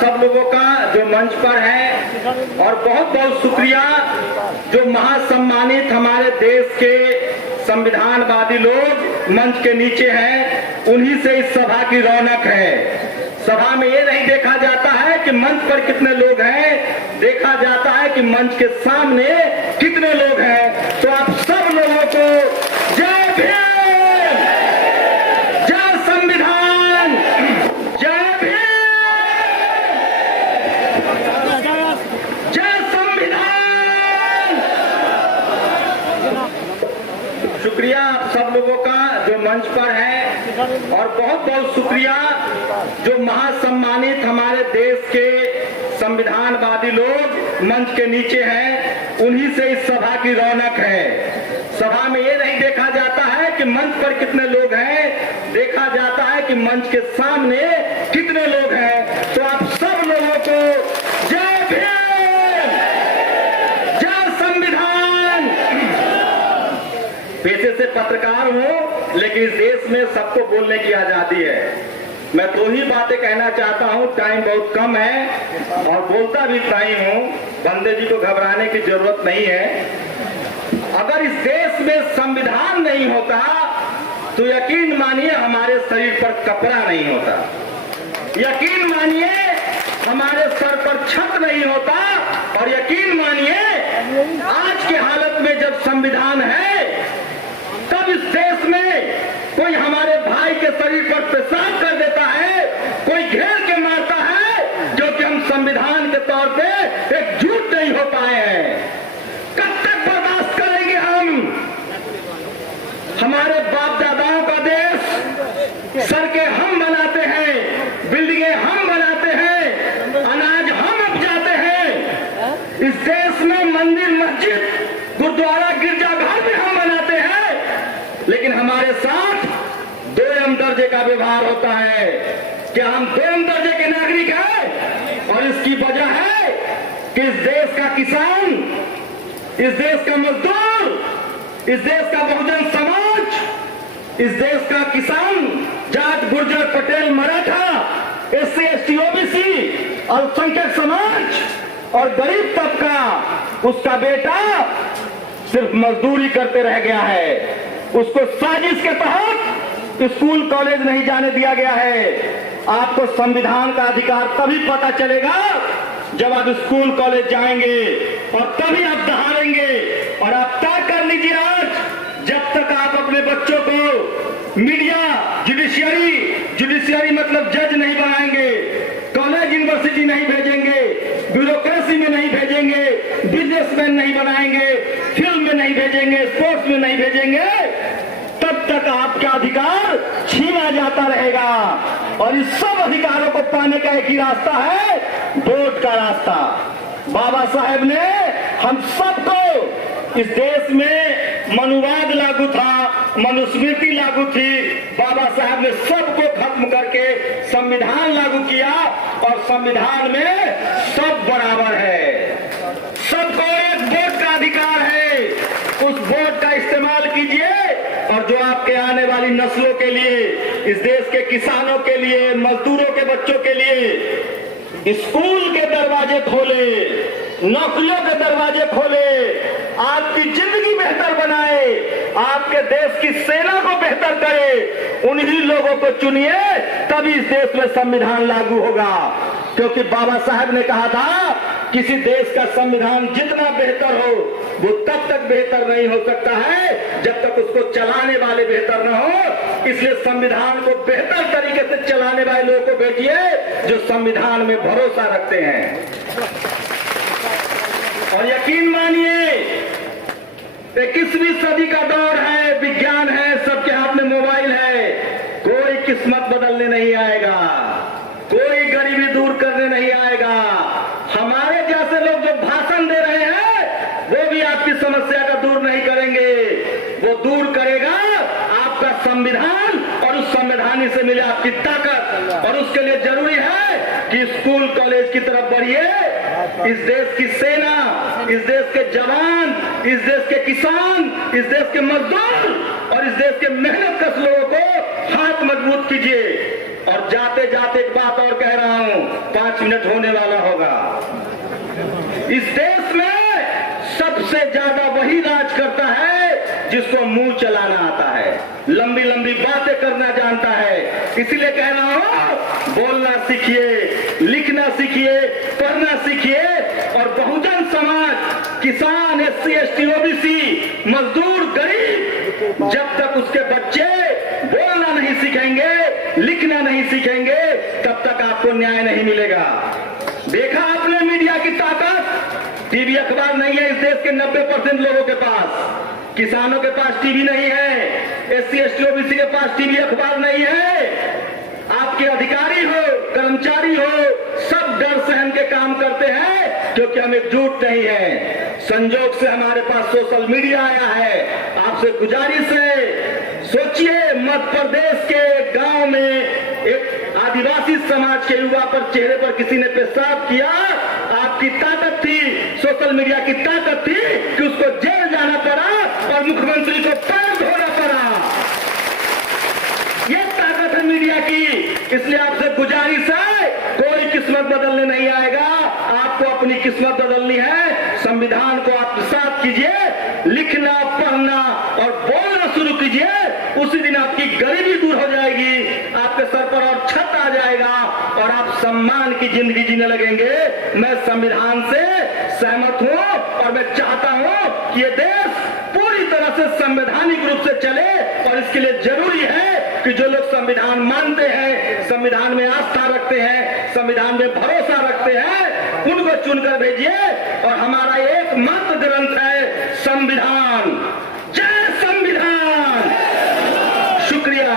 सब लोगों का जो मंच पर है, और बहुत बहुत शुक्रिया जो महासम्मानित हमारे देश के संविधानवादी लोग मंच के नीचे हैं, उन्हीं से इस सभा की रौनक है। सभा में ये नहीं देखा जाता है कि मंच पर कितने लोग हैं, देखा जाता है कि मंच के सामने कितने लोग हैं। तो आप सब लोगों को जय भीम, जय संविधान, जय भीम, जय संविधान। शुक्रिया आप सब लोगों का जो मंच पर है, और बहुत बहुत शुक्रिया जो महासम्मानित हमारे देश के संविधानवादी लोग मंच के नीचे हैं, उन्हीं से इस सभा की रौनक है। सभा में ये नहीं देखा जाता है कि मंच पर कितने लोग हैं, देखा जाता है कि मंच के सामने कितने लोग हैं। तो आप सब लोगों को जय भीम, जय संविधान। पेशे से पत्रकार हूं, लेकिन इस देश में सबको बोलने की आजादी है। मैं 2 ही बातें कहना चाहता हूं, टाइम बहुत कम है और बोलता भी टाइम हूं। बंदे जी को घबराने की जरूरत नहीं है। अगर इस देश में संविधान नहीं होता तो यकीन मानिए हमारे शरीर पर कपड़ा नहीं होता, यकीन मानिए हमारे सर पर छत नहीं होता, और यकीन मानिए आज के हालत में जब संविधान है तब इस देश में कोई हमारे भाई के शरीर पर पेशाब कर देता है, कोई घेर के मारता है, जो कि हम संविधान के तौर पे एकजुट नहीं हो पाए हैं। कब तक बर्दाश्त करेंगे हम? हमारे बाप दादाओं का देश, सड़कें हम बनाते हैं, बिल्डिंगें हम बनाते हैं, अनाज हम उपजाते हैं। इस देश में मंदिर, मस्जिद, गुरुद्वारा, गिरजाघर भी हम बनाते हैं, लेकिन हमारे साथ 2 दर्जे का व्यवहार होता है। क्या हम 2 दर्जे के नागरिक हैं? और इसकी वजह है कि इस देश का किसान, इस देश का मजदूर, इस देश का बहुजन समाज, इस देश का किसान, Jat, Gurjar, Patel, Maratha, SC, ST, OBC, अल्पसंख्यक समाज और गरीब तबका, उसका बेटा सिर्फ मजदूरी करते रह गया है। उसको साजिश के तहत स्कूल कॉलेज नहीं जाने दिया गया है। आपको संविधान का अधिकार तभी पता चलेगा जब आप स्कूल कॉलेज जाएंगे, और तभी आप दहाड़ेंगे। और आप तय कर लीजिए आज, जब तक आप अपने बच्चों को मीडिया, जुडिशियरी मतलब जज नहीं बनाएंगे, कॉलेज यूनिवर्सिटी नहीं भेजेंगे, ब्यूरोक्रेसी में नहीं भेजेंगे, बिजनेसमैन नहीं बनाएंगे, फिल्म में नहीं भेजेंगे, स्पोर्ट्स में नहीं भेजेंगे, तब तक आपका अधिकार छीना जाता रहेगा। और इस सब अधिकारों को पाने का एक ही रास्ता है, वोट का रास्ता। बाबा साहेब ने हम सबको, इस देश में मनुवाद लागू था, मनुस्मृति लागू थी, बाबा साहब ने सबको खत्म करके संविधान लागू किया, और संविधान में सब बराबर है, सबको एक वोट का अधिकार है। उस वोट का इस्तेमाल कीजिए, और जो आपके आने वाली नस्लों के लिए, इस देश के किसानों के लिए, मजदूरों के बच्चों के लिए स्कूल के दरवाजे खोले, नौकरियों के दरवाजे खोले, आपकी जिंदगी बेहतर बनाए, आपके देश की सेना को बेहतर करे, उन्हीं लोगों को चुनिए, तभी इस देश में संविधान लागू होगा। क्योंकि बाबा साहब ने कहा था, किसी देश का संविधान जितना बेहतर हो, वो तब तक बेहतर नहीं हो सकता है जब तक उसको चलाने वाले बेहतर न हो। इसलिए संविधान को बेहतर तरीके से चलाने वाले लोगों को भेजिए, जो संविधान में भरोसा रखते हैं। और यकीन मानिए, 21वीं सदी का दौर है, विज्ञान है, सबके हाथ में मोबाइल है, कोई किस्मत बदलने नहीं आएगा, कोई गरीबी दूर करने नहीं आएगा। हमारे जैसे लोग जो भाषण दे रहे हैं, वो भी आपकी समस्या का दूर नहीं करेंगे। वो दूर करेगा आपका संविधान, और उस संविधान से मिले आपकी ताकत। और उसके लिए जरूरी है कि स्कूल कॉलेज की तरफ बढ़िए। इस देश की सेना, इस देश के जवान, इस देश के किसान, इस देश के मजदूर और इस देश के मेहनत कश लोगों को हाथ मजबूत कीजिए। और जाते जाते एक बात और कह रहा हूं, 5 मिनट होने वाला होगा। इस देश में सबसे ज्यादा वही राज करता है जिसको मुंह चलाना आता है, लंबी लंबी बातें करना जानता है। इसलिए कह रहा हूं, बोलना सीखिए, लिखना सीखिए, पढ़ना सीखिए। और बहुजन समाज, किसान, SC ST OBC, मजदूर, गरीब, जब तक उसके बच्चे बोलना नहीं सीखेंगे, लिखना नहीं सीखेंगे, तब तक आपको न्याय नहीं मिलेगा। देखा आपने मीडिया की ताकत? टीवी अखबार नहीं है इस देश के 90% लोगों के पास। किसानों के पास टीवी नहीं है, SC ST OBC के पास टीवी अखबार नहीं है। आपके अधिकारी हो, कर्मचारी हो, सब डर सहन के काम करते हैं क्योंकि हम एकजुट नहीं है। संजोग से हमारे पास सोशल मीडिया आया है। आपसे गुजारिश है, सोचिए मध्य प्रदेश के गांव में एक आदिवासी समाज के युवा पर चेहरे पर किसी ने पेशाब किया, आपकी ताकत थी, सोशल मीडिया की ताकत थी कि उसको जेल जाना पड़ा और मुख्यमंत्री को पैर धोना पड़ा। ये ताकत है मीडिया की। इसलिए आपसे गुजारिश है, कोई किस्मत बदलने नहीं आएगा, आपको अपनी किस्मत बदलनी है। संविधान को आत्मसात कीजिए, लिखना, पढ़ना और बोलना शुरू कीजिए। उसी दिन आपकी गरीबी दूर हो जाएगी, आपके सर पर और छत आ जाएगा और आप सम्मान की जिंदगी जीने लगेंगे। मैं संविधान से सहमत हूं और मैं चाहता हूं कि ये देश पूरी तरह से संवैधानिक रूप से चले। और इसके लिए जरूरी है कि जो लोग संविधान मानते हैं, संविधान में आस्था रखते हैं, संविधान में भरोसा रखते हैं, उनको चुनकर भेजिए। और हमारा एकमात्र ग्रंथ है संविधान। जय संविधान। शुक्रिया।